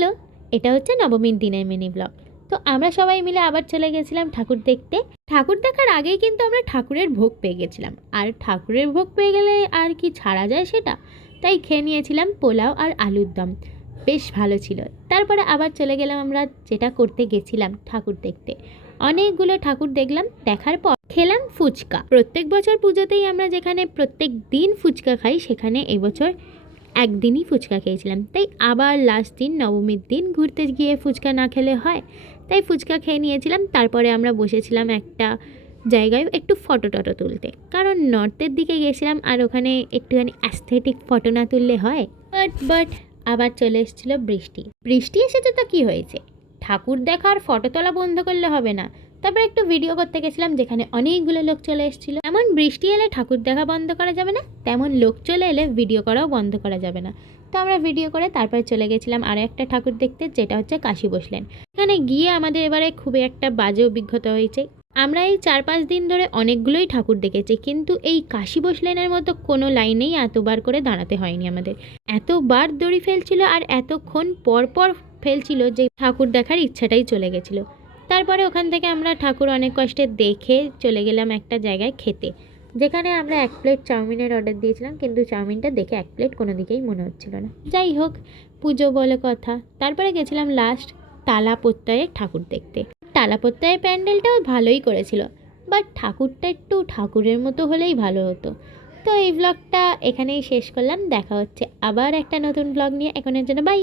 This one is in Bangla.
হ্যালো, এটা হচ্ছে নবমীর দিনের মিনি ব্লগ। তো আমরা সবাই মিলে আবার চলে গেছিলাম ঠাকুর দেখতে। ঠাকুর দেখার আগেই কিন্তু আমরা ঠাকুরের ভোগ পেয়ে গেছিলাম, আর ঠাকুরের ভোগ পেয়ে গেলে আর কি ছাড়া যায় সেটা, তাই খেয়ে নিয়েছিলাম পোলাও আর আলুর দম। বেশ ভালো ছিল। তারপরে আবার চলে গেলাম আমরা যেটা করতে গেছিলাম ঠাকুর দেখতে। অনেকগুলো ঠাকুর দেখলাম, দেখার পর খেলাম ফুচকা। প্রত্যেক বছর পুজোতেই আমরা যেখানে প্রত্যেক দিন ফুচকা খাই, সেখানে এবছর একদিনই ফুচকা খেয়েছিলাম। তাই আবার লাস্ট দিন নবমীর দিন ঘুরতে গিয়ে ফুচকা না খেলে হয়, তাই ফুচকা খেয়ে নিয়েছিলাম। তারপরে আমরা বসেছিলাম একটা জায়গায় একটু ফটো টটো তুলতে, কারণ নর্থের দিকে গেছিলাম আর ওখানে একটুখানি অ্যাস্থেটিক ফটো না তুললে হয়। বাট আবার চলে এসেছিলো বৃষ্টি। বৃষ্টি এসেছে তো কী হয়েছে, ঠাকুর দেখার ফটো তোলা বন্ধ করলে হবে না। তারপর একটু ভিডিও করতে গেছিলাম, যেখানে অনেকগুলো লোক চলে এসেছিলো। এমন বৃষ্টি এলে ঠাকুর দেখা বন্ধ করা যাবে না, তেমন লোক চলে এলে ভিডিও করাও বন্ধ করা যাবে না। তো আমরা ভিডিও করে তারপরে চলে গেছিলাম আরও একটা ঠাকুর দেখতে, যেটা হচ্ছে কাশী বসলেন। এখানে গিয়ে আমাদের এবারে খুবই একটা বাজে অভিজ্ঞতা হয়েছে। আমরা এই 4-5 দিন ধরে অনেকগুলোই ঠাকুর দেখেছি, কিন্তু এই কাশী বসলেনের মতো কোনো লাইনেই এতবার করে দাঁড়াতে হয়নি আমাদের। এতবার দড়ি ফেলছিল আর এতক্ষণ পর পর ফেলছিল যে ঠাকুর দেখার ইচ্ছাটাই চলে গেছিলো। তারপরে ওখান থেকে আমরা ঠাকুর অনেক কষ্টে দেখে চলে গেলাম একটা জায়গায় খেতে, যেখানে আমরা 1 প্লেট চাউমিনের অর্ডার দিয়েছিলাম, কিন্তু চাউমিনটা দেখে 1 প্লেট কোনো দিকেই মনে হচ্ছিল না। যাই হোক, পুজো বলে কথা। তারপরে গেছিলাম লাস্ট তালাপত্তরের ঠাকুর দেখতে। তালাপত্তরের প্যান্ডেলটাও ভালোই করেছিল, বাট ঠাকুরটা একটু ঠাকুরের মতো হলেই ভালো হতো। তো এই ব্লগটা এখানেই শেষ করলাম। দেখা হচ্ছে আবার একটা নতুন ব্লগ নিয়ে। এখনের জন্য বাই।